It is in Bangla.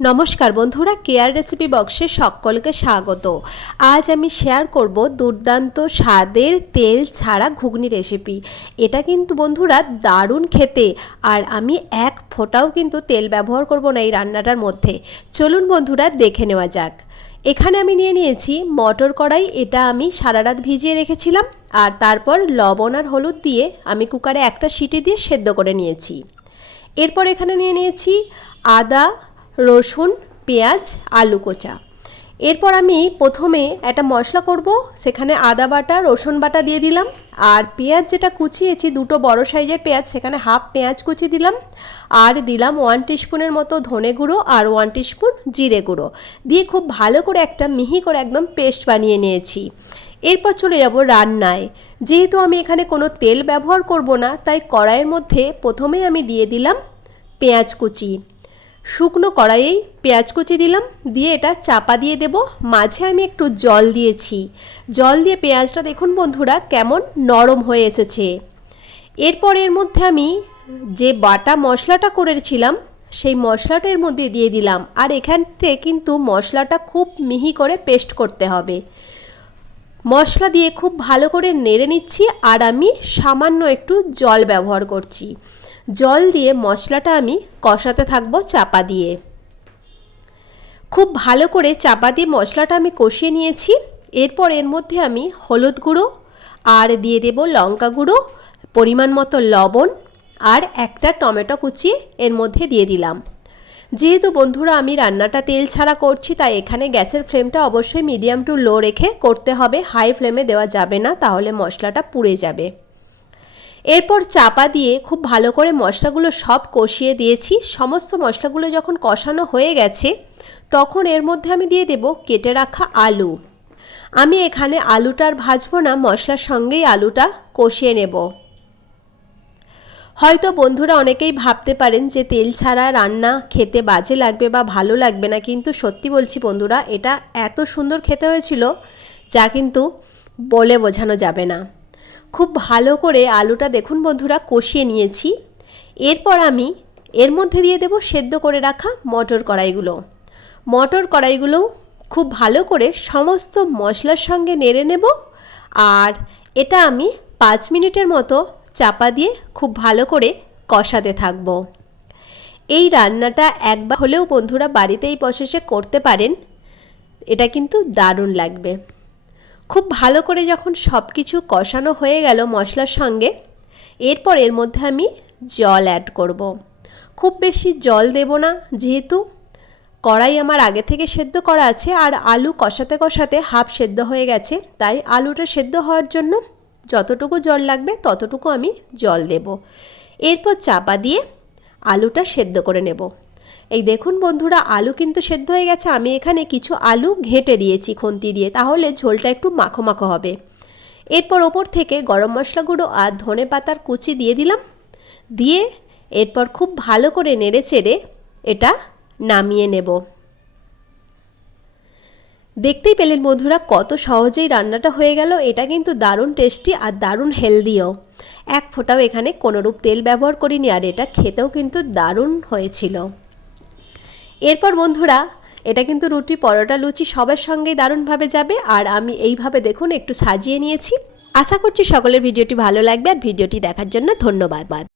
নমস্কার বন্ধুরা কেয়ার রেসিপি বক্সে সকলকে স্বাগত। আজ আমি শেয়ার করব দুর্দান্ত স্বাদের তেল ছাড়া ঘুগনি রেসিপি এটা কিন্তু বন্ধুরা দারুণ খেতে, আর আমি এক ফোঁটাও কিন্তু তেল ব্যবহার করব না এই রান্নাটার মধ্যে। চলুন বন্ধুরা, দেখে নেওয়া যাক। এখানে আমি নিয়ে নিয়েছি মটর কড়াই, এটা আমি সারা রাত ভিজিয়ে রেখেছিলাম, আর তারপর লবণ আর হলুদ দিয়ে আমি কুকারে একটা সিটি দিয়ে সেদ্ধ করে নিয়েছি। এরপর এখানে নিয়ে নিয়েছি আদা রসুন, পেঁয়াজ, আলু কোচা। এরপর আমি প্রথমে একটা মশলা করব, সেখানে আদা বাটা, রসুন বাটা দিয়ে দিলাম, আর পেঁয়াজ যেটা কুচিয়েছি, দুটো বড় সাইজের পেঁয়াজ, সেখানে হাফ পেঁয়াজ কুচি দিলাম, আর দিলাম ওয়ান টিস্পুনের মতো ধনে গুঁড়ো আর ওয়ান টিস্পুন জিরে গুঁড়ো। দিয়ে খুব ভালো করে একটা মিহি করে একদম পেস্ট বানিয়ে নিয়েছি। এরপর চলে যাব রান্নায়। যেহেতু আমি এখানে কোনো তেল ব্যবহার করব না, তাই কড়াইয়ের মধ্যে প্রথমেই আমি দিয়ে দিলাম পেঁয়াজ কুচি। শুকনো কড়াইয়েই পেঁয়াজ কুচি দিলাম, দিয়ে এটা চাপা দিয়ে দেব। মাঝে আমি একটু জল দিয়েছি। জল দিয়ে পেঁয়াজটা দেখুন বন্ধুরা, কেমন নরম হয়ে এসেছে। এরপর এর মধ্যে আমি যে বাটা মশলাটা করেছিলাম, সেই মশলাটা এর মধ্যে দিয়ে দিলাম। আর এখান থেকে কিন্তু মশলাটা খুব মিহি করে পেস্ট করতে হবে। মশলা দিয়ে খুব ভালো করে নেড়ে নিচ্ছি, আর আমি সামান্য একটু জল ব্যবহার করছি। জল দিয়ে মশলাটা আমি কষাতে থাকব চাপা দিয়ে। খুব ভালো করে চাপা দিয়ে মশলাটা আমি কষিয়ে নিয়েছি। এরপর এর মধ্যে আমি হলুদ গুঁড়ো আর দিয়ে দেব লঙ্কা গুঁড়ো, পরিমাণ মতো লবণ আর একটা টমেটো কুচি এর মধ্যে দিয়ে দিলাম। যেহেতু বন্ধুরা আমি রান্নাটা তেল ছাড়া করছি, তাই এখানে গ্যাসের ফ্লেমটা অবশ্যই মিডিয়াম টু লো রেখে করতে হবে। হাই ফ্লেমে দেওয়া যাবে না, তাহলে মশলাটা পুড়ে যাবে। এরপর চাপা দিয়ে খুব ভালো করে মশলাগুলো সব কষিয়ে দিয়েছি। সমস্ত মশলাগুলো যখন কষানো হয়ে গেছে, তখন এর মধ্যে আমি দিয়ে দেব কেটে রাখা আলু। আমি এখানে আলুটার ভাজবো না, মশলার সঙ্গেই আলুটা কষিয়ে নেব। হয়তো বন্ধুরা অনেকেই ভাবতে পারেন যে তেল ছাড়া রান্না খেতে বাজে লাগবে বা ভালো লাগবে না, কিন্তু সত্যি বলছি বন্ধুরা, এটা এত সুন্দর খেতে হয়েছিল যা কিন্তু বলে বোঝানো যাবে না। খুব ভালো করে আলুটা দেখুন বন্ধুরা, কষিয়ে নিয়েছি। এরপর আমি এর মধ্যে দিয়ে দেব সেদ্ধ করে রাখা মটর কড়াইগুলো। মটর কড়াইগুলো খুব ভালো করে সমস্ত মশলার সঙ্গে নেড়ে নেব আর এটা আমি পাঁচ মিনিটের মতো চাপা দিয়ে খুব ভালো করে কষাতে থাকব। এই রান্নাটা একবার হলেও বন্ধুরা বাড়িতে এই প্রসেসে করতে পারেন, এটা কিন্তু দারুণ লাগবে। খুব ভালো করে যখন সব কিছু কষানো হয়ে গেল মশলার সঙ্গে, এরপর এর মধ্যে আমি জল অ্যাড করব। খুব বেশি জল দেব না, যেহেতু কড়াই আমার আগে থেকে সেদ্ধ করা আছে আর আলু কষাতে কষাতে হাফ সেদ্ধ হয়ে গেছে, তাই আলুটা সেদ্ধ হওয়ার জন্য যতটুকু জল লাগবে ততটুকু আমি জল দেব এরপর চাপা দিয়ে আলুটা সেদ্ধ করে নেব এই দেখুন বন্ধুরা, আলু কিন্তু সেদ্ধ হয়ে গেছে। আমি এখানে কিছু আলু ঘেটে দিয়েছি খুন্তি দিয়ে, তাহলে ঝোলটা একটু মাখো মাখো হবে। এরপর ওপর থেকে গরম মশলা গুঁড়ো আর ধনে পাতার কুচি দিয়ে দিলাম। দিয়ে এরপর খুব ভালো করে নেড়ে চেড়ে এটা নামিয়ে নেব। দেখতেই পেলেন বন্ধুরা, কত সহজেই রান্নাটা হয়ে গেল। এটা কিন্তু দারুণ টেস্টি আর দারুণ হেলদিও। এক ফোঁটাও এখানে কোনোরূপ তেল ব্যবহার করিনি আর এটা খেতেও কিন্তু দারুণ হয়েছিল। এরপর বন্ধুরা, এটা কিন্তু রুটি, পরোটা, লুচি সবার সঙ্গেই দারুণভাবে যাবে আর আমি এইভাবে দেখুন একটু সাজিয়ে নিয়েছি। আশা করছি সকলের ভিডিওটি ভালো লাগবে আর ভিডিওটি দেখার জন্য ধন্যবাদ।